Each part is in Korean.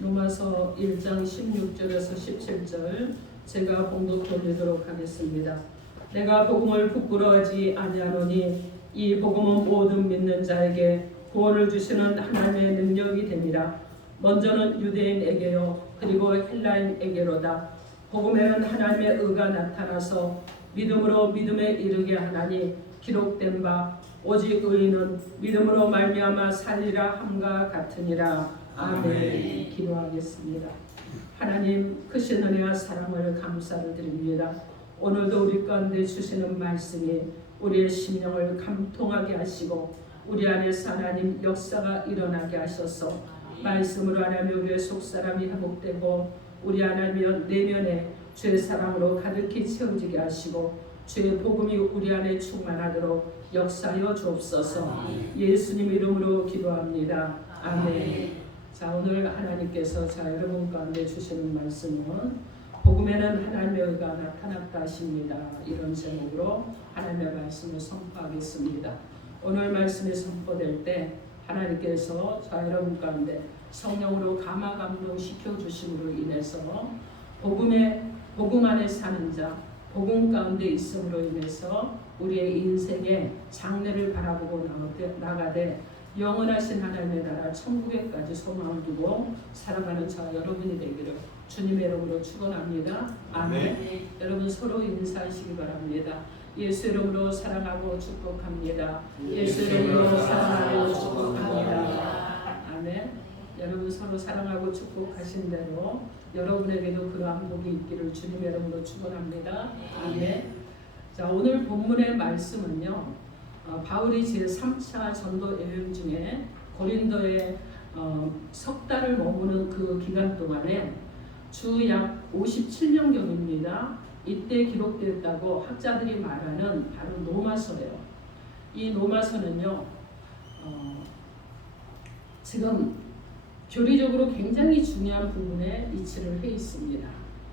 로마서 1장 16절에서 17절 제가 봉독 돌리도록 하겠습니다. 내가 복음을 부끄러워하지 아니하노니 이 복음은 모든 믿는 자에게 구원을 주시는 하나님의 능력이 됩니다. 먼저는 유대인에게요 그리고 헬라인에게로다. 복음에는 하나님의 의가 나타나서 믿음으로 믿음에 이르게 하나니 기록된 바 오직 의인은 믿음으로 말미암아 살리라 함과 같으니라. 아멘. 기도하겠습니다. 하나님 크신 은혜와 사랑을 감사를 드립니다. 오늘도 우리 가운데 주시는 말씀이 우리의 심령을 감통하게 하시고 우리 안에서 하나님 역사가 일어나게 하셔서 말씀으로 하나님 우리의 속사람이 회복되고 우리 하나님 내면에 주의 사랑으로 가득히 채워지게 하시고 주의 복음이 우리 안에 충만하도록 역사하여 주옵소서. 예수님 이름으로 기도합니다. 아멘. 자, 오늘 하나님께서 여러분 가운데 주시는 말씀은 복음에는 하나님의 의가 나타났다 하십니다. 이런 제목으로 하나님의 말씀을 선포하겠습니다. 오늘 말씀이 선포될 때 하나님께서 여러분 가운데 성령으로 감화 감동시켜 주심으로 인해서 복음 안에 사는 자, 복음 가운데 있음으로 인해서 우리의 인생의 장래를 바라보고 나가되 영원하신 하나님의 나라 천국에까지 소망을 두고 살아가는 저 여러분이 되기를 주님의 이름으로 축원합니다. 아멘. 여러분 서로 인사하시기 바랍니다. 예수 이름으로 사랑하고 축복합니다. 예수 이름으로 사랑하고 축복합니다. 아멘. 여러분 서로 사랑하고 축복하신 대로 여러분에게도 그러한 복이 있기를 주님의 이름으로 축원합니다. 아멘. 자, 오늘 본문의 말씀은요. 바울이 제3차 전도 여행 중에 고린도에 석 달을 머무는 그 기간 동안에 주 약 57년경입니다. 이때 기록되었다고 학자들이 말하는 바로 로마서예요. 이 로마서는요. 지금 교리적으로 굉장히 중요한 부분에 위치를 해 있습니다.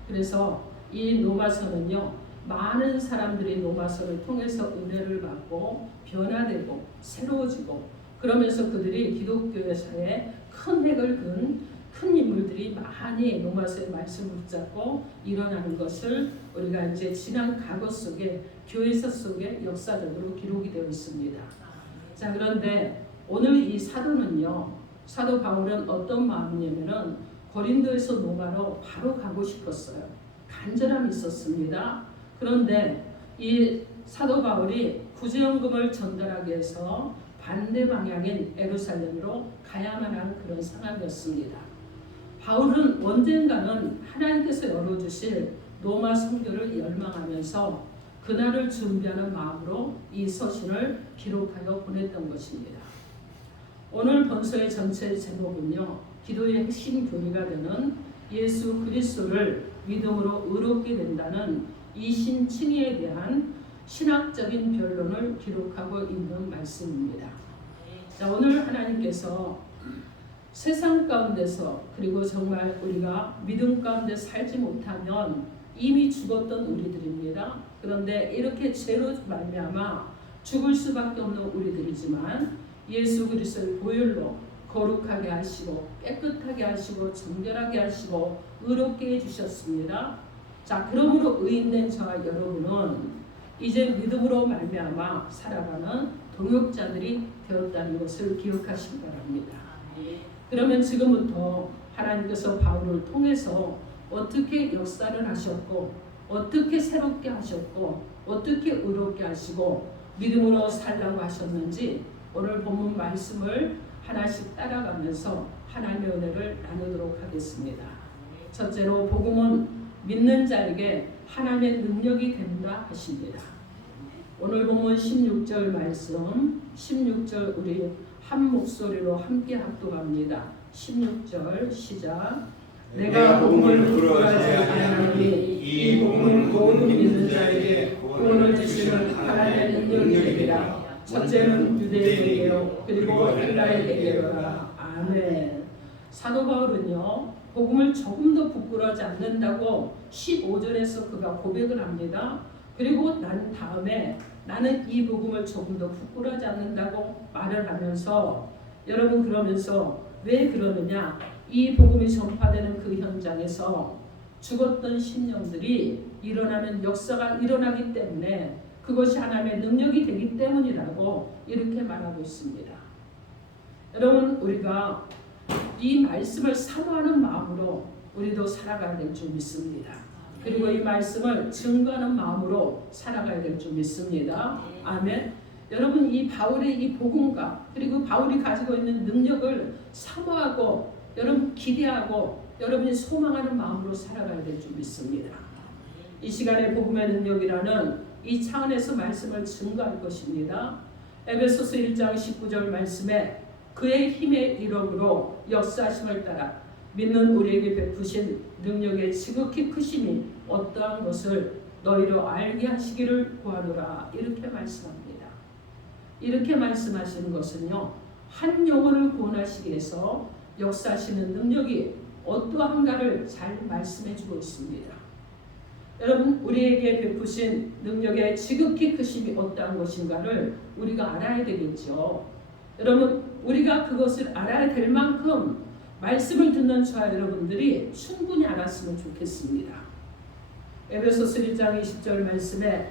그래서 이 로마서는요. 많은 사람들이 로마서를 통해서 은혜를 받고 변화되고 새로워지고 그러면서 그들이 기독교에서의 큰 획을 그은 큰 인물들이 많이 로마서의 말씀을 붙잡고 일어나는 것을 우리가 이제 지난 과거 속에 교회사 속에 역사적으로 기록이 되어 있습니다. 자, 그런데 오늘 이 사도는요. 사도 바울은 어떤 마음이냐면은 고린도에서 로마로 바로 가고 싶었어요. 간절함이 있었습니다. 그런데 이 사도 바울이 구제연금을 전달하기 위해서 반대 방향인 예루살렘으로 가야만 하는 그런 상황이었습니다. 바울은 언젠가는 하나님께서 열어주실 로마 선교를 열망하면서 그날을 준비하는 마음으로 이 서신을 기록하여 보냈던 것입니다. 오늘 본서의 전체 제목은요. 기도의 핵심 교리가 되는 예수 그리스도를 믿음으로 의롭게 된다는 이신칭의에 대한 신학적인 변론을 기록하고 있는 말씀입니다. 자, 오늘 하나님께서 세상 가운데서 그리고 정말 우리가 믿음 가운데 살지 못하면 이미 죽었던 우리들입니다. 그런데 이렇게 죄로 말미암아 죽을 수밖에 없는 우리들이지만 예수 그리스도의 보혈로 거룩하게 하시고 깨끗하게 하시고 정결하게 하시고 의롭게 해주셨습니다. 자, 그러므로 의인된 저와 여러분은 이제 믿음으로 말미암아 살아가는 동역자들이 되었다는 것을 기억하시기 바랍니다. 그러면 지금부터 하나님께서 바울을 통해서 어떻게 역사를 하셨고 어떻게 새롭게 하셨고 어떻게 의롭게 하시고 믿음으로 살라고 하셨는지 오늘 본문 말씀을 하나씩 따라가면서 하나님의 은혜를 나누도록 하겠습니다. 첫째로 복음은 믿는 자에게 하나님의 능력이 된다 하십니다. 오늘 본문 16절 말씀 16절 우리 한 목소리로 함께 합독합니다. 16절 시작. 내가 복음을 부끄러워하지 아니하노니 이 복음은 모든 믿는 자에게 구원을 주시는 하나님의 능력이 되리라. 첫째는 유대인에게요 그리고 헬라인에게로라. 아멘. 사도 바울은요 복음을 조금도 부끄러워하지 않는다고 15절에서 그가 고백을 합니다. 그리고 난 다음에 나는 이 복음을 조금도 부끄러워하지 않는다고 말을 하면서 여러분 그러면서 왜 그러느냐? 이 복음이 전파되는 그 현장에서 죽었던 심령들이 일어나는 역사가 일어나기 때문에 그것이 하나님의 능력이 되기 때문이라고 이렇게 말하고 있습니다. 여러분, 우리가 이 말씀을 사모하는 마음으로 우리도 살아가야 될 줄 믿습니다. 그리고 이 말씀을 증거하는 마음으로 살아가야 될 줄 믿습니다. 아멘. 여러분, 이 바울의 이 복음과 그리고 바울이 가지고 있는 능력을 사모하고 여러분 기대하고 여러분이 소망하는 마음으로 살아가야 될 줄 믿습니다. 이 시간에 복음의 능력이라는 이 차원에서 말씀을 증거할 것입니다. 에베소서 1장 19절 말씀에 그의 힘의 이력으로 역사하심을 따라 믿는 우리에게 베푸신 능력의 지극히 크심이 어떠한 것을 너희로 알게 하시기를 구하노라 이렇게 말씀합니다. 이렇게 말씀하시는 것은요, 한 영혼을 구원하시기 위해서 역사하시는 능력이 어떠한가를 잘 말씀해 주고 있습니다. 여러분, 우리에게 베푸신 능력의 지극히 크심이 어떠한 것인가를 우리가 알아야 되겠죠. 여러분, 우리가 그것을 알아야 될 만큼 말씀을 듣는 저와 여러분들이 충분히 알았으면 좋겠습니다. 에베소서 1장 20절 말씀에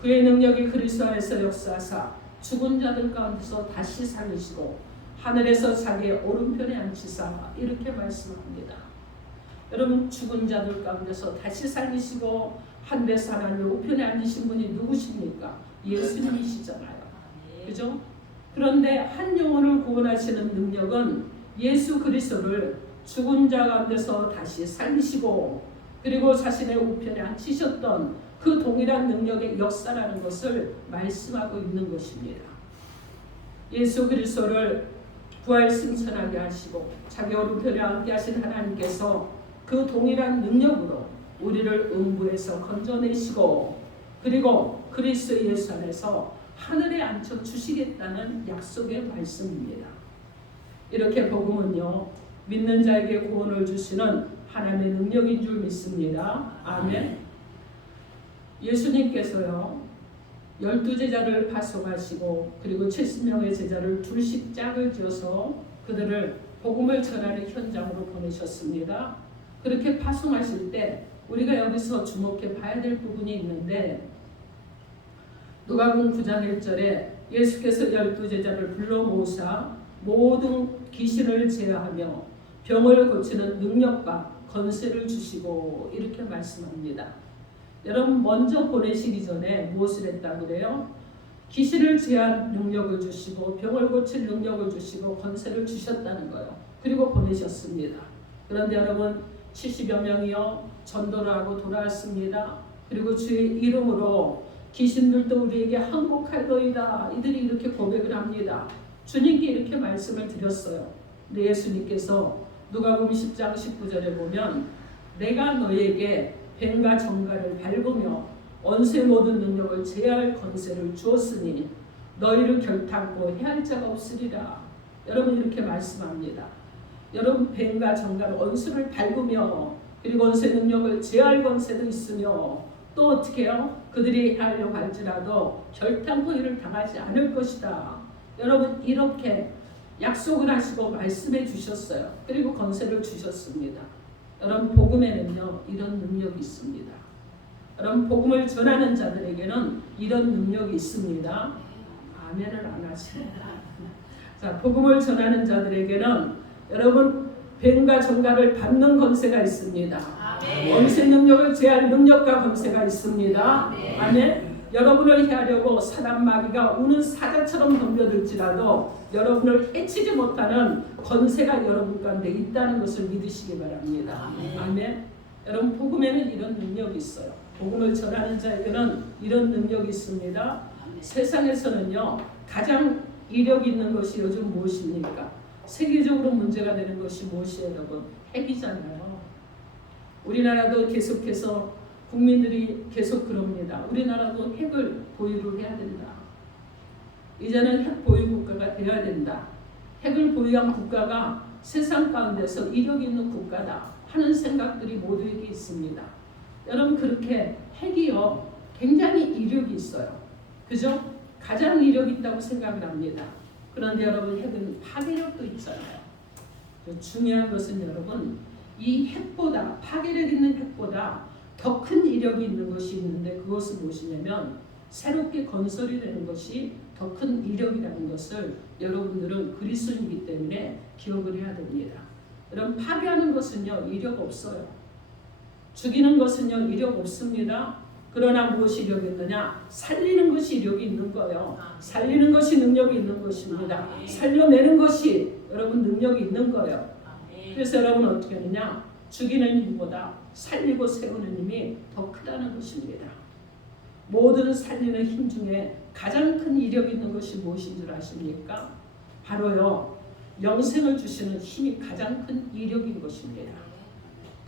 그의 능력이 그리스도 안에서 역사하사 죽은 자들 가운데서 다시 살리시고 하늘에서 자기의 오른편에 앉히사 이렇게 말씀합니다. 여러분, 죽은 자들 가운데서 다시 살리시고 하늘에서 하나님의 우편에 앉으신 분이 누구십니까? 예수님이시잖아요. 그죠? 그런데 한 영혼을 구원하시는 능력은 예수 그리스도를 죽은 자 가운데서 다시 살리시고 그리고 자신의 우편에 앉히셨던 그 동일한 능력의 역사라는 것을 말씀하고 있는 것입니다. 예수 그리스도를 부활 승천하게 하시고 자기 오른편에 앉게 하신 하나님께서 그 동일한 능력으로 우리를 음부에서 건져내시고 그리고 그리스도 예수 안에서 하늘에 앉혀 주시겠다는 약속의 말씀입니다. 이렇게 복음은요, 믿는 자에게 구원을 주시는 하나님의 능력인 줄 믿습니다. 아멘. 예수님께서요 12제자를 파송하시고 그리고 70명의 제자를 둘씩 짝을 지어서 그들을 복음을 전하는 현장으로 보내셨습니다. 그렇게 파송하실 때 우리가 여기서 주목해 봐야 될 부분이 있는데 누가복음 9장 1절에 예수께서 12제자를 불러 모으사 모든 귀신을 제어하며 병을 고치는 능력과 권세를 주시고 이렇게 말씀합니다. 여러분, 먼저 보내시기 전에 무엇을 했다고 그래요? 귀신을 제어할 능력을 주시고 병을 고칠 능력을 주시고 권세를 주셨다는 거예요. 그리고 보내셨습니다. 그런데 여러분, 70여 명이요 전도를 하고 돌아왔습니다. 그리고 주의 이름으로 귀신들도 우리에게 항복할더이다 이들이 이렇게 고백을 합니다. 주님께 이렇게 말씀을 드렸어요. 근데 예수님께서 누가복음 10장 19절에 보면 내가 너에게 뱀과 정갈을 밟으며 원수의 모든 능력을 제할 권세를 주었으니 너희를 결탄코 해할 자가 없으리라. 여러분, 이렇게 말씀합니다. 여러분, 뱀과 정갈 원수를 밟으며 그리고 원수의 능력을 제할 권세도 있으며 또 어떻게 해요? 그들이 해하려고 할지라도 결탄코 이를 당하지 않을 것이다. 여러분, 이렇게 약속을 하시고 말씀해 주셨어요. 그리고 권세를 주셨습니다. 여러분, 복음에는요 이런 능력이 있습니다. 여러분, 복음을 전하는 자들에게는 이런 능력이 있습니다. 아멘을 안 하십니다. 자, 복음을 전하는 자들에게는 여러분 뱀과 정갈을 받는 권세가 있습니다. 원수의 능력을 제할 능력과 권세가 있습니다. 아멘. 여러분을 해하려고 사단 마귀가 우는 사자처럼 덤벼들지라도 여러분을 해치지 못하는 권세가 여러분 가운데 있다는 것을 믿으시기 바랍니다. 아멘. 여러분, 복음에는 이런 능력이 있어요. 복음을 전하는 자에게는 이런 능력이 있습니다. 세상에서는요 가장 이력 있는 것이 요즘 무엇입니까? 세계적으로 문제가 되는 것이 무엇이에요, 여러분? 핵이잖아요. 우리나라도 계속해서 국민들이 계속 그럽니다. 우리나라도 핵을 보유를 해야 된다. 이제는 핵 보유 국가가 되어야 된다. 핵을 보유한 국가가 세상 가운데서 이력 있는 국가다 하는 생각들이 모두에게 있습니다. 여러분, 그렇게 핵이요 굉장히 이력이 있어요. 그죠? 가장 이력이 있다고 생각을 합니다. 그런데 여러분, 핵은 파괴력도 있잖아요. 중요한 것은 여러분, 이 핵보다, 파괴력 있는 핵보다 더 큰 이력이 있는 것이 있는데, 그것은 무엇이냐면 새롭게 건설이 되는 것이 더 큰 이력이라는 것을 여러분들은 그리스도인이기 때문에 기억을 해야 됩니다. 여러분, 파괴하는 것은요 이력 없어요. 죽이는 것은요 이력 없습니다. 그러나 무엇이 이력이 있느냐? 살리는 것이 이력이 있는 거예요. 살리는 것이 능력이 있는 것입니다. 살려내는 것이 여러분 능력이 있는 거예요. 그래서 여러분 어떻게 하느냐? 죽이는 힘보다 살리고 세우는 힘이 더 크다는 것입니다. 모든 살리는 힘 중에 가장 큰 이력이 있는 것이 무엇인 줄 아십니까? 바로요 영생을 주시는 힘이 가장 큰 이력인 것입니다.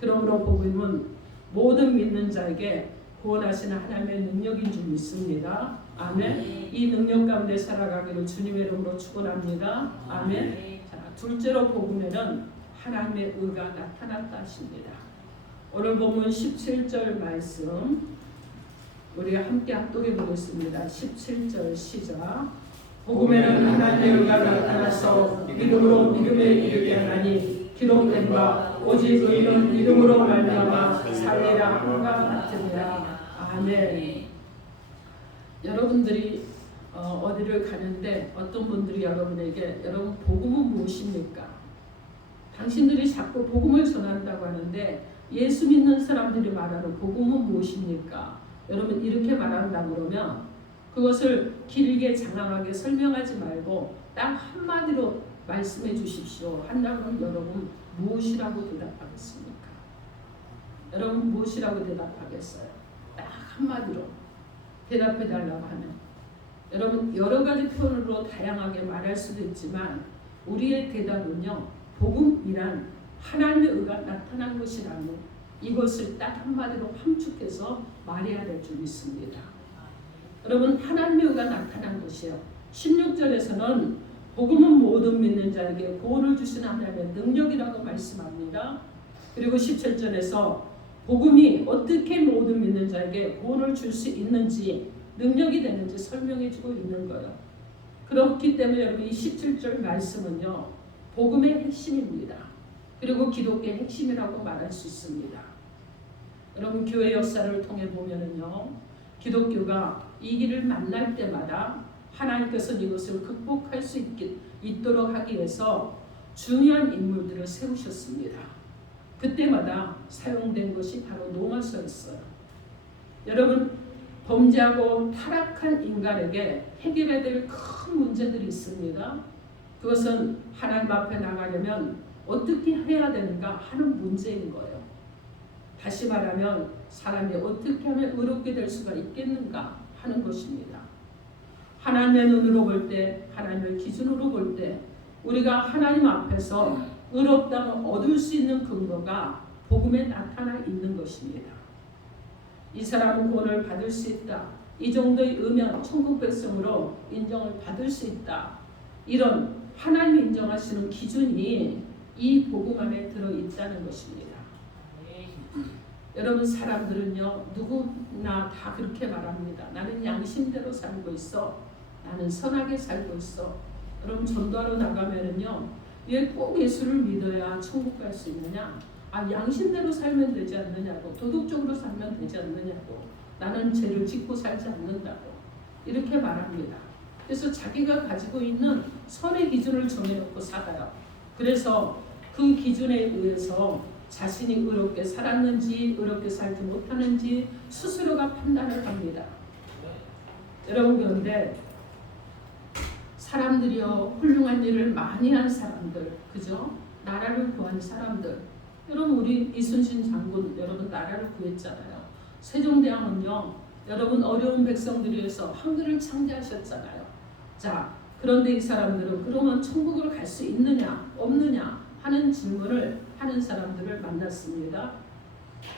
그러므로 복음은 모든 믿는 자에게 구원하시는 하나님의 능력인 줄 믿습니다. 아멘. 이 능력 가운데 살아가기를 주님의 이름으로 축원합니다. 아멘. 자, 둘째로 복음에는 하나님의 의가 나타났다 하십니다. 오늘 본문 17절 말씀 우리가 함께 합독해 보겠습니다. 17절 시작. 복음에는 하나님의 의가 나타나서 믿음으로 믿음에 이르게 하나니 기록된 바 오직 의는 믿음으로 말미암아 살리라 함과 같으니라. 아멘. 여러분들이 어디를 가는데 어떤 분들이 여러분에게 여러분 복음은 무엇입니까? 당신들이 자꾸 복음을 전한다고 하는데 예수 믿는 사람들이 말하는 복음은 무엇입니까? 여러분 이렇게 말한다 그러면 그것을 길게 장황하게 설명하지 말고 딱 한마디로 말씀해 주십시오 한다면 여러분 무엇이라고 대답하겠습니까? 여러분 무엇이라고 대답하겠어요? 딱 한마디로 대답해 달라고 하면 여러분 여러 가지 표현으로 다양하게 말할 수도 있지만 우리의 대답은요 복음이란 하나님의 의가 나타난 것이라는 이것을 딱 한마디로 함축해서 말해야 될 줄 믿습니다. 여러분 하나님의 의가 나타난 것이요 16절에서는 복음은 모든 믿는 자에게 구원을 주시는 하나님의 능력이라고 말씀합니다. 그리고 17절에서 복음이 어떻게 모든 믿는 자에게 구원을 줄 수 있는지 능력이 되는지 설명해 주고 있는 거예요. 그렇기 때문에 여러분 이 17절 말씀은요 복음의 핵심입니다. 그리고 기독교의 핵심이라고 말할 수 있습니다. 여러분 교회 역사를 통해 보면은요 기독교가 이 길을 만날 때마다 하나님께서 이것을 극복할 수 있도록 하기 위해서 중요한 인물들을 세우셨습니다. 그때마다 사용된 것이 바로 로마서였어요. 여러분 범죄하고 타락한 인간에게 해결해야 될 큰 문제들이 있습니다. 그것은 하나님 앞에 나가려면 어떻게 해야 되는가 하는 문제인 거예요. 다시 말하면 사람이 어떻게 하면 의롭게 될 수가 있겠는가 하는 것입니다. 하나님의 눈으로 볼 때, 하나님의 기준으로 볼 때 우리가 하나님 앞에서 의롭다고 얻을 수 있는 근거가 복음에 나타나 있는 것입니다. 이 사람은 구원을 받을 수 있다. 이 정도의 의면 천국 백성으로 인정을 받을 수 있다. 이런 하나님이 인정하시는 기준이 이 복음 안에 들어있다는 것입니다. 여러분 사람들은요 누구나 다 그렇게 말합니다. 나는 양심대로 살고 있어. 나는 선하게 살고 있어. 여러분 전도하러 나가면은요 왜 꼭 예수를 믿어야 천국 갈 수 있느냐? 아 양심대로 살면 되지 않느냐고, 도덕적으로 살면 되지 않느냐고, 나는 죄를 짓고 살지 않는다고 이렇게 말합니다. 그래서 자기가 가지고 있는 선의 기준을 정해놓고 살아요. 그래서 그 기준에 의해서 자신이 의롭게 살았는지 의롭게 살지 못하는지 스스로가 판단을 합니다. 여러분 그런데 사람들이요 훌륭한 일을 많이 한 사람들, 그죠? 나라를 구한 사람들. 여러분 우리 이순신 장군 여러분 나라를 구했잖아요. 세종대왕은요 여러분 어려운 백성들을 위해서 한글을 창제하셨잖아요. 자 그런데 이 사람들은 그러면 천국을 갈 수 있느냐 없느냐 하는 질문을 하는 사람들을 만났습니다.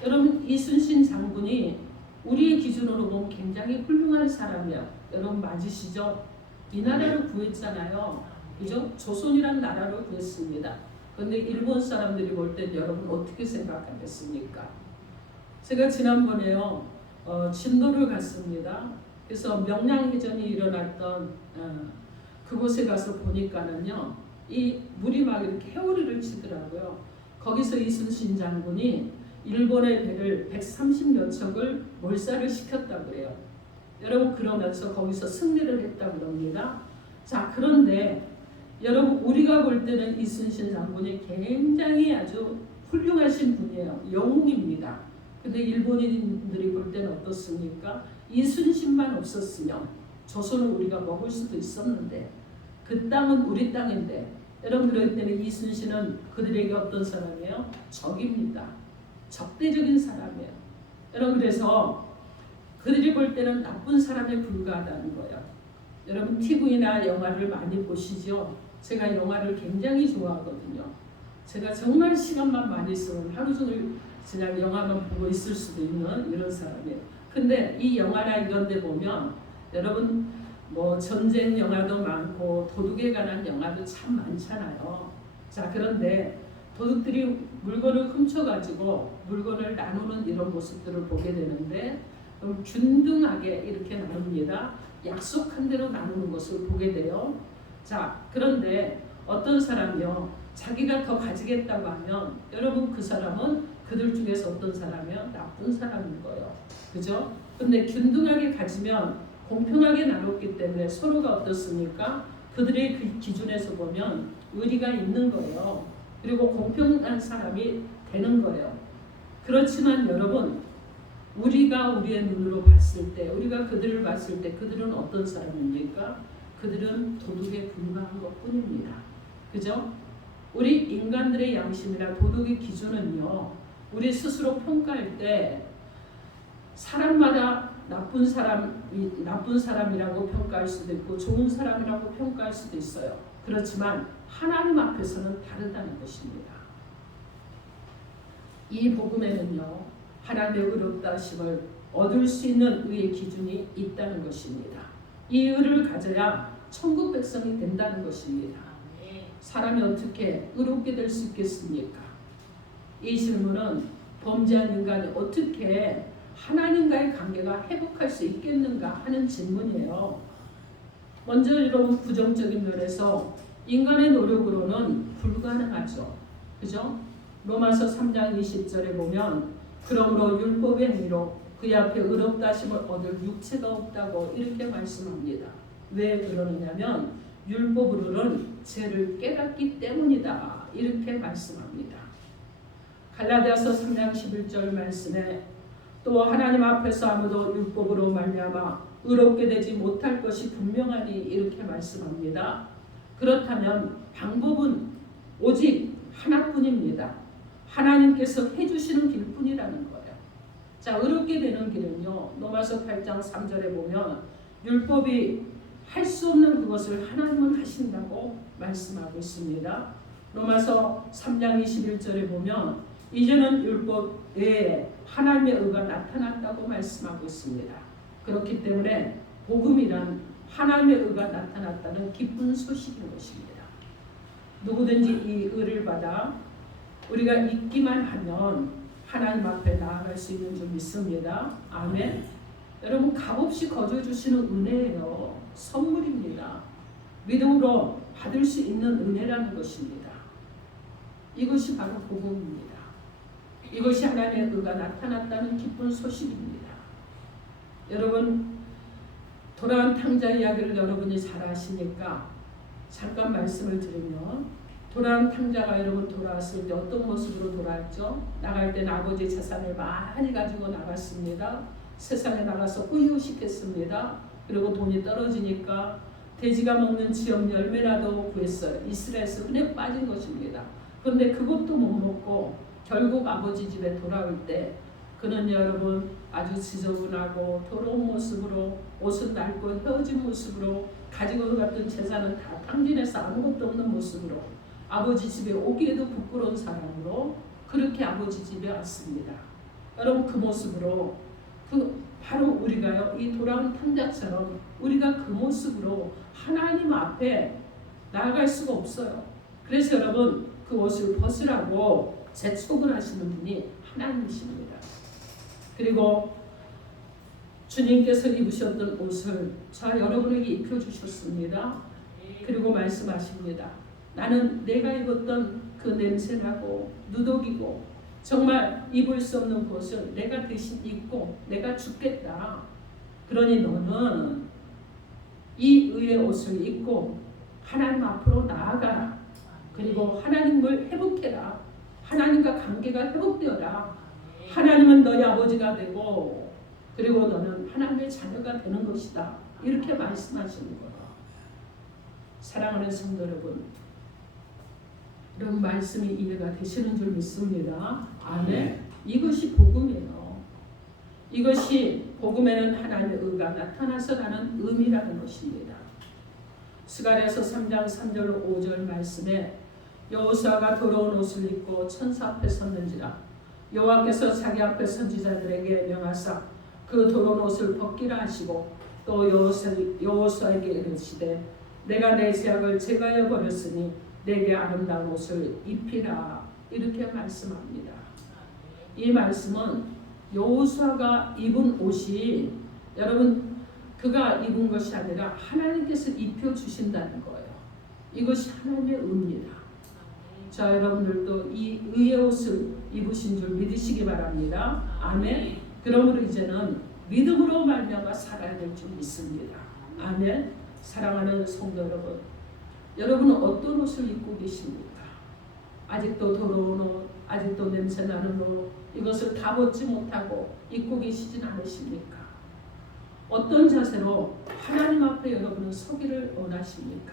여러분 이순신 장군이 우리의 기준으로 보면 굉장히 훌륭한 사람이야. 여러분 맞으시죠? 이 나라를 구했잖아요. 그죠? 조선이란 나라를 구했습니다. 그런데 일본 사람들이 볼 때 여러분 어떻게 생각하겠습니까? 제가 지난번에요 진도를 갔습니다. 그래서 명량해전이 일어났던 그곳에 가서 보니까는요 이 물이 막 이렇게 회오리를 치더라고요. 거기서 이순신 장군이 일본의 배를 130여 척을 몰살을 시켰다고 그래요. 여러분, 그러면서 거기서 승리를 했다고 그럽니다. 자, 그런데 여러분, 우리가 볼 때는 이순신 장군이 굉장히 아주 훌륭하신 분이에요. 영웅입니다. 근데 일본인들이 볼 때는 어떻습니까? 이순신만 없었으면 조선을 우리가 먹을 수도 있었는데, 그 땅은 우리 땅인데, 여러분, 그럴 때는 이순신은 그들에게 어떤 사람이에요? 적입니다. 적대적인 사람이에요. 여러분, 그래서 그들이 볼 때는 나쁜 사람에 불과하다는 거예요. 여러분, TV나 영화를 많이 보시죠? 제가 영화를 굉장히 좋아하거든요. 제가 정말 시간만 많이 쓰면 하루 종일 그냥 영화만 보고 있을 수도 있는 이런 사람이에요. 근데 이 영화나 이런 데 보면 여러분, 뭐 전쟁 영화도 많고 도둑에 관한 영화도 참 많잖아요. 자, 그런데 도둑들이 물건을 훔쳐가지고 물건을 나누는 이런 모습들을 보게 되는데, 균등하게 이렇게 나눕니다. 약속한 대로 나누는 것을 보게 돼요. 자, 그런데 어떤 사람이요, 자기가 더 가지겠다고 하면 여러분, 그 사람은 그들 중에서 어떤 사람이요? 나쁜 사람인 거예요. 그죠? 근데 균등하게 가지면 공평하게 나눴기 때문에 서로가 어떻습니까? 그들의 그 기준에서 보면 의리가 있는 거예요. 그리고 공평한 사람이 되는 거예요. 그렇지만 여러분, 우리가 우리의 눈으로 봤을 때, 우리가 그들을 봤을 때 그들은 어떤 사람입니까? 그들은 도둑에 불과한 것뿐입니다. 그죠? 우리 인간들의 양심이나 도덕의 기준은요, 우리 스스로 평가할 때 사람마다 나쁜 사람이라고 평가할 수도 있고 좋은 사람이라고 평가할 수도 있어요. 그렇지만 하나님 앞에서는 다르다는 것입니다. 이 복음에는요, 하나님의 의롭다 하심을 얻을 수 있는 의의 기준이 있다는 것입니다. 이 의를 가져야 천국 백성이 된다는 것입니다. 사람이 어떻게 의롭게 될 수 있겠습니까? 이 질문은 범죄한 인간이 어떻게 하나님과의 관계가 회복할 수 있겠는가 하는 질문이에요. 먼저 여러분, 부정적인 면에서 인간의 노력으로는 불가능하죠. 그죠? 로마서 3장 20절에 보면 그러므로 율법의 행위로 그의 앞에 의롭다 하심을 얻을 육체가 없다고 이렇게 말씀합니다. 왜 그러느냐면 율법으로는 죄를 깨닫기 때문이다. 이렇게 말씀합니다. 갈라디아서 3장 11절 말씀에 또 하나님 앞에서 아무도 율법으로 말미암아 의롭게 되지 못할 것이 분명하니 이렇게 말씀합니다. 그렇다면 방법은 오직 하나뿐입니다. 하나님께서 해주시는 길뿐이라는 거예요. 자, 의롭게 되는 길은요, 로마서 8장 3절에 보면 율법이 할 수 없는 그것을 하나님은 하신다고 말씀하고 있습니다. 로마서 3장 21절에 보면 이제는 율법 외에 하나님의 의가 나타났다고 말씀하고 있습니다. 그렇기 때문에 복음이란 하나님의 의가 나타났다는 기쁜 소식인 것입니다. 누구든지 이 의를 받아 우리가 잊기만 하면 하나님 앞에 나아갈 수 있는 줄 믿습니다. 아멘. 여러분, 값없이 거저 주시는 은혜예요. 선물입니다. 믿음으로 받을 수 있는 은혜라는 것입니다. 이것이 바로 복음입니다. 이것이 하나님의 의가 나타났다는 기쁜 소식입니다. 여러분, 돌아온 탕자 이야기를 여러분이 잘 아시니까 잠깐 말씀을 드리면, 돌아온 탕자가 여러분 돌아왔을 때 어떤 모습으로 돌아왔죠? 나갈 때는 아버지 재산을 많이 가지고 나갔습니다. 세상에 나가서 의유식했습니다. 그리고 돈이 떨어지니까 돼지가 먹는 지역 열매라도 구했어요. 이스라엘에서 흔해 빠진 것입니다. 그런데 그것도 못 먹고 결국 아버지 집에 돌아올 때 그는 여러분 아주 지저분하고 더러운 모습으로, 옷은 낡고 헤어진 모습으로, 가지고 갔던 재산은 다 탕진해서 아무것도 없는 모습으로, 아버지 집에 오기에도 부끄러운 사람으로 그렇게 아버지 집에 왔습니다. 여러분, 그 모습으로 바로 우리가요, 이 돌아온 탕자처럼 우리가 그 모습으로 하나님 앞에 나아갈 수가 없어요. 그래서 여러분, 그 옷을 벗으라고 재촉을 하시는 분이 하나님이십니다. 그리고 주님께서 입으셨던 옷을 저 여러분에게 입혀주셨습니다. 그리고 말씀하십니다. 나는 내가 입었던 그 냄새나고 누더기고 정말 입을 수 없는 것을 내가 대신 입고 내가 죽겠다. 그러니 너는 이 의의 옷을 입고 하나님 앞으로 나아가라. 그리고 하나님을 회복해라. 하나님과 관계가 회복되어라. 하나님은 너희 아버지가 되고 그리고 너는 하나님의 자녀가 되는 것이다. 이렇게 말씀하시는 거예요. 사랑하는 성도 여러분, 이런 말씀이 이해가 되시는 줄 믿습니다. 아멘. 이것이 복음이에요. 이것이 복음에는 하나님의 의가 나타나서 나는 의미라는 것입니다. 스가랴서 3장 3절 5절 말씀에 여호수아가 더러운 옷을 입고 천사 앞에 섰는지라 여호와께서 자기 앞에 선지자들에게 명하사 그 더러운 옷을 벗기라 하시고 또 여호수아에게 이르시되 내가 내 죄악을 제거하여 버렸으니 내게 아름다운 옷을 입히라. 이렇게 말씀합니다. 이 말씀은 여호수아가 입은 옷이 여러분 그가 입은 것이 아니라 하나님께서 입혀주신다는 거예요. 이것이 하나님의 의입니다. 자, 여러분들도 이 의의 옷을 입으신 줄 믿으시기 바랍니다. 아멘. 그러므로 이제는 믿음으로 말미암아 살아야 될 줄 믿습니다. 아멘. 사랑하는 성도 여러분, 여러분은 어떤 옷을 입고 계십니까? 아직도 더러운 옷, 아직도 냄새나는 옷, 이것을 다 벗지 못하고 입고 계시진 않으십니까? 어떤 자세로 하나님 앞에 여러분은 서기를 원하십니까?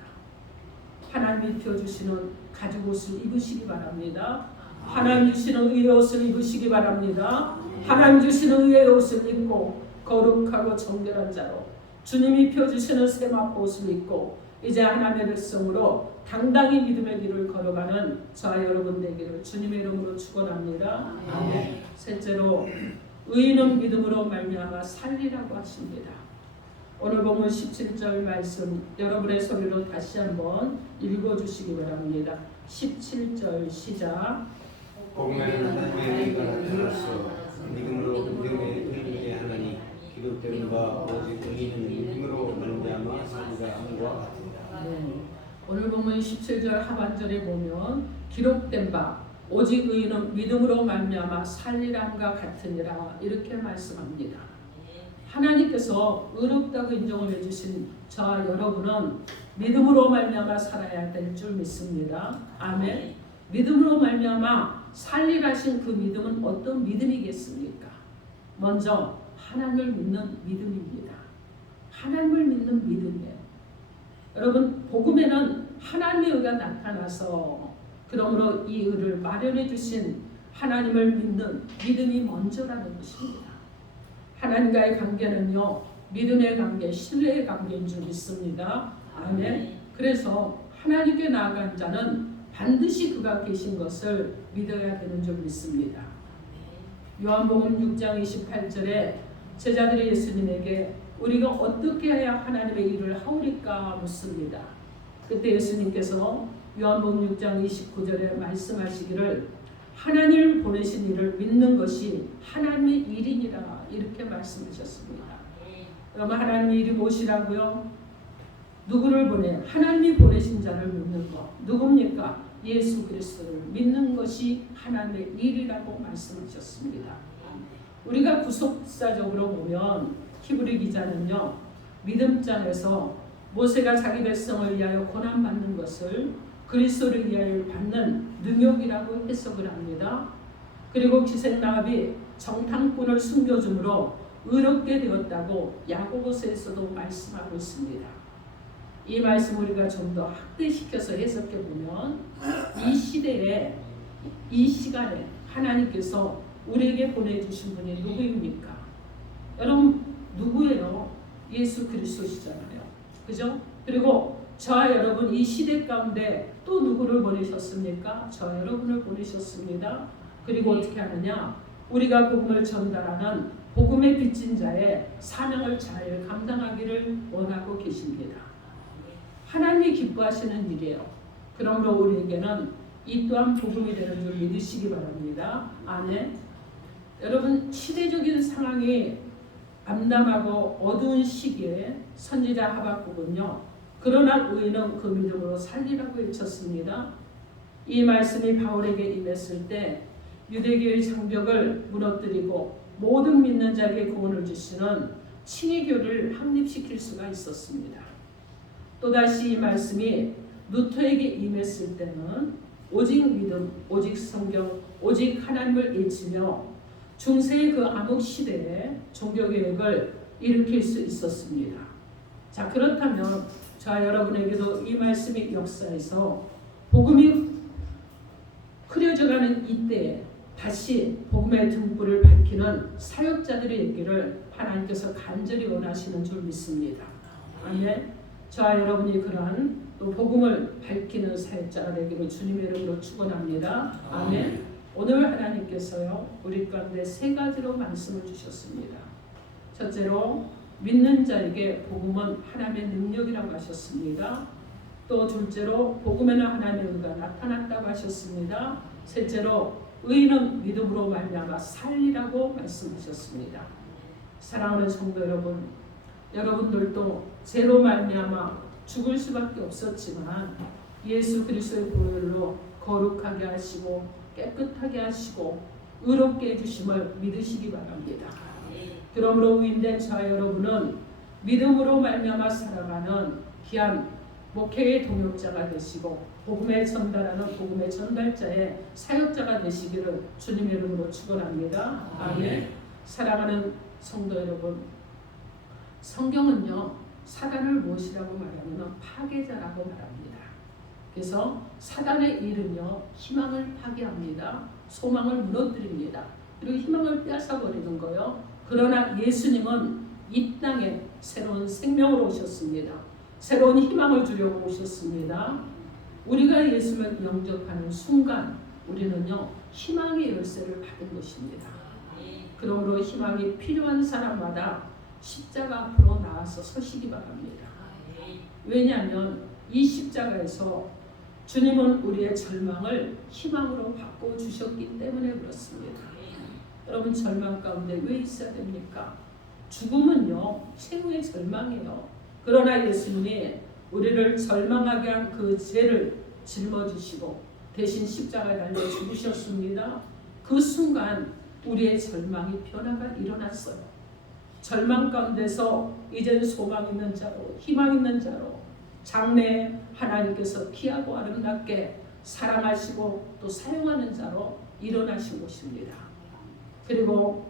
하나님이 입혀주시는 가죽 옷을 입으시기 바랍니다. 하나님 주시는 의의 옷을 입으시기 바랍니다. 하나님 주시는 의의 옷을 입고 거룩하고 정결한 자로 주님이 입혀주시는 세마포 옷을 입고 이제 하나님의 백성으로 당당히 믿음의 길을 걸어가는 저와 여러분 되기를 주님의 이름으로 축원합니다. 아멘. 셋째로 의인은 믿음으로 말미암아 살리라고 하십니다. 오늘 본문 17절 말씀 여러분의 소리로 다시 한번 읽어주시기 바랍니다. 17절 시작. 복음에는 하나님의 의가 나타났어 믿음으로 믿음의 의인이 하나니 기록되는 바 오직 의인은 믿음으로 말미암아 살리라 함과 같으니라. 네. 오늘 본문 17절 하반절에 보면 기록된 바 오직 의인은 믿음으로 말미암아 살리라 함과 같으니라 이렇게 말씀합니다. 하나님께서 의롭다고 인정을 해주신 저와 여러분은 믿음으로 말미암아 살아야 될 줄 믿습니다. 아멘. 믿음으로 말미암아 살리라신 그 믿음은 어떤 믿음이겠습니까? 먼저 하나님을 믿는 믿음입니다. 하나님을 믿는 믿음이에요. 여러분 복음에는 하나님의 의가 나타나서 그러므로 이 의를 마련해 주신 하나님을 믿는 믿음이 먼저라는 것입니다. 하나님과의 관계는요 믿음의 관계, 신뢰의 관계인 줄 믿습니다. 아멘. 그래서 하나님께 나아간 자는 반드시 그가 계신 것을 믿어야 되는 줄 믿습니다. 요한복음 6장 28절에 제자들이 예수님에게 우리가 어떻게 해야 하나님의 일을 하오리까 묻습니다. 그때 예수님께서 요한복음 6장 29절에 말씀하시기를 하나님을 보내신 이를 믿는 것이 하나님의 일이니라 이렇게 말씀하셨습니다. 그러면 하나님의 일이 무엇이라고요? 누구를 보내? 하나님이 보내신 자를 믿는 것. 누굽니까? 예수 그리스도를 믿는 것이 하나님의 일이라고 말씀하셨습니다. 우리가 구속사적으로 보면 히브리 기자는요 믿음장에서 모세가 자기 백성을 위하여 고난받는 것을 그리스도를 위하여 받는 능력이라고 해석을 합니다. 그리고 기생라합이 정탐꾼을 숨겨줌으로 의롭게 되었다고 야고보서에서도 말씀하고 있습니다. 이 말씀 우리가 좀 더 확대시켜서 해석해 보면 이 시대에 이 시간에 하나님께서 우리에게 보내주신 분이 누구입니까? 여러분 누구예요? 예수 그리스도시잖아요. 그죠? 그리고 저와 여러분 이 시대 가운데 또 누구를 보내셨습니까? 저와 여러분을 보내셨습니다. 그리고 어떻게 하느냐? 우리가 복음을 전달하는 복음의 빚진 자의 사명을 잘 감당하기를 원하고 계십니다. 하나님이 기뻐하시는 일이에요. 그러므로 우리에게는 이 또한 복음이 되는 줄 믿으시기 바랍니다. 아멘. 여러분 시대적인 상황이 암담하고 어두운 시기에 선지자 하박국은요 그러나 의인은 그 믿음으로 살리라고 외쳤습니다. 이 말씀이 바울에게 임했을 때 유대교의 장벽을 무너뜨리고 모든 믿는 자에게 구원을 주시는 칭의교를 확립시킬 수가 있었습니다. 또다시 이 말씀이 루터에게 임했을 때는 오직 믿음, 오직 성경, 오직 하나님을 외치며 중세의 그 암흑 시대에 종교개혁을 일으킬 수 있었습니다. 자, 그렇다면 저와 여러분에게도 이 말씀이 역사에서 복음이 흐려져가는 이때에 다시 복음의 등불을 밝히는 사역자들이 있기를 하나님께서 간절히 원하시는 줄 믿습니다. 아멘. 저와 여러분이 그러한 또 복음을 밝히는 사역자가 되기를 주님의 이름으로 축원합니다. 아멘. 오늘 하나님께서요 우리 가운데 세 가지로 말씀을 주셨습니다. 첫째로 믿는 자에게 복음은 하나님의 능력이라고 하셨습니다. 또 둘째로 복음에는 하나님의 의가 나타났다고 하셨습니다. 셋째로 의인은 믿음으로 말미암아 살리라고 말씀하셨습니다. 사랑하는 성도 여러분, 여러분들도 죄로 말미암아 죽을 수밖에 없었지만 예수 그리스도의 보혈로 거룩하게 하시고 깨끗하게 하시고 의롭게 해주심을 믿으시기 바랍니다. 그러므로 의인된 저와 여러분은 믿음으로 말미암아 살아가는 귀한 목회의 동역자가 되시고 복음의 전달하는 복음의 전달자의 사역자가 되시기를 주님의 이름으로 축원합니다. 아멘. 사랑하는 성도 여러분, 성경은요 사단을 무엇이라고 말하면 파괴자라고 말합니다. 그래서 사단의 일은요 희망을 파괴합니다. 소망을 무너뜨립니다. 그리고 희망을 빼앗아버리는 거요. 그러나 예수님은 이 땅에 새로운 생명으로 오셨습니다. 새로운 희망을 주려고 오셨습니다. 우리가 예수를 영접하는 순간 우리는요 희망의 열쇠를 받은 것입니다. 그러므로 희망이 필요한 사람마다 십자가 앞으로 나와서 서시기 바랍니다. 왜냐하면 이 십자가에서 주님은 우리의 절망을 희망으로 바꿔주셨기 때문에 그렇습니다. 여러분 절망 가운데 왜 있어야 됩니까? 죽음은요 최후의 절망이에요. 그러나 예수님이 우리를 절망하게 한 그 죄를 짊어지시고 대신 십자가에 달려 죽으셨습니다. 그 순간 우리의 절망이 변화가 일어났어요. 절망 가운데서 이젠 소망 있는 자로 희망 있는 자로 장래에 하나님께서 귀하고 아름답게 사랑하시고 또 사용하는 자로 일어나신 것입니다. 그리고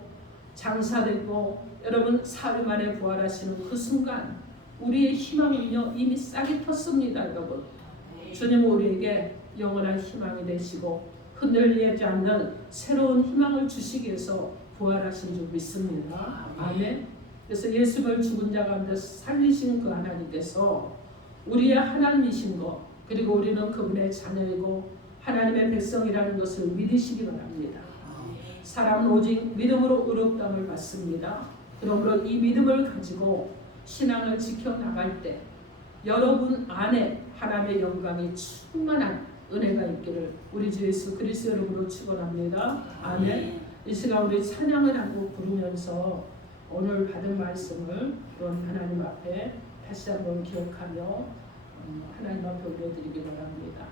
장사되고 여러분 사흘 만에 부활하시는 그 순간 우리의 희망은요 이미 싹이 텄습니다. 여러분 주님은 우리에게 영원한 희망이 되시고 흔들리지 않는 새로운 희망을 주시기 위해서 부활하신 줄 믿습니다. 아멘. 그래서 예수를 죽은 자 가운데 살리신 그 하나님께서 우리의 하나님이신 것 그리고 우리는 그분의 자녀이고 하나님의 백성이라는 것을 믿으시기 바랍니다. 사람은 오직 믿음으로 의롭다함을 받습니다. 그러므로 이 믿음을 가지고 신앙을 지켜나갈 때 여러분 안에 하나님의 영광이 충만한 은혜가 있기를 우리 주 예수 그리스도 이름으로 축원합니다. 아멘. 이 시간 우리 찬양을 하고 부르면서 오늘 받은 말씀을 그런 하나님 앞에 다시 한번 기억하며 하나님 앞에 올려드리기 바랍니다.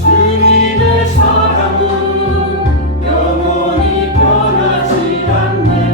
주님의 사랑은 영원히 변하지 않네.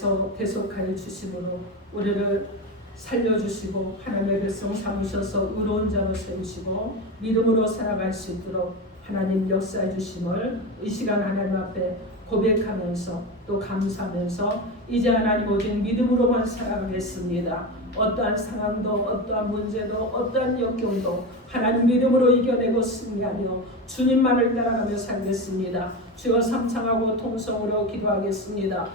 안에서 계속하여 주심으로 우리를 살려주시고 하나님의 백성 삼으셔서 의로운 자로 세우시고 믿음으로 살아갈 수 있도록 하나님 역사해 주심을 이 시간 하나님 앞에 고백하면서 또 감사하면서 이제 하나님 오직 믿음으로만 살아가겠습니다. 어떠한 상황도 어떠한 문제도 어떠한 역경도 하나님 믿음으로 이겨내고 승리하며 주님만을 따라가며 살겠습니다. 주여 삼창하고 통성으로 기도하겠습니다.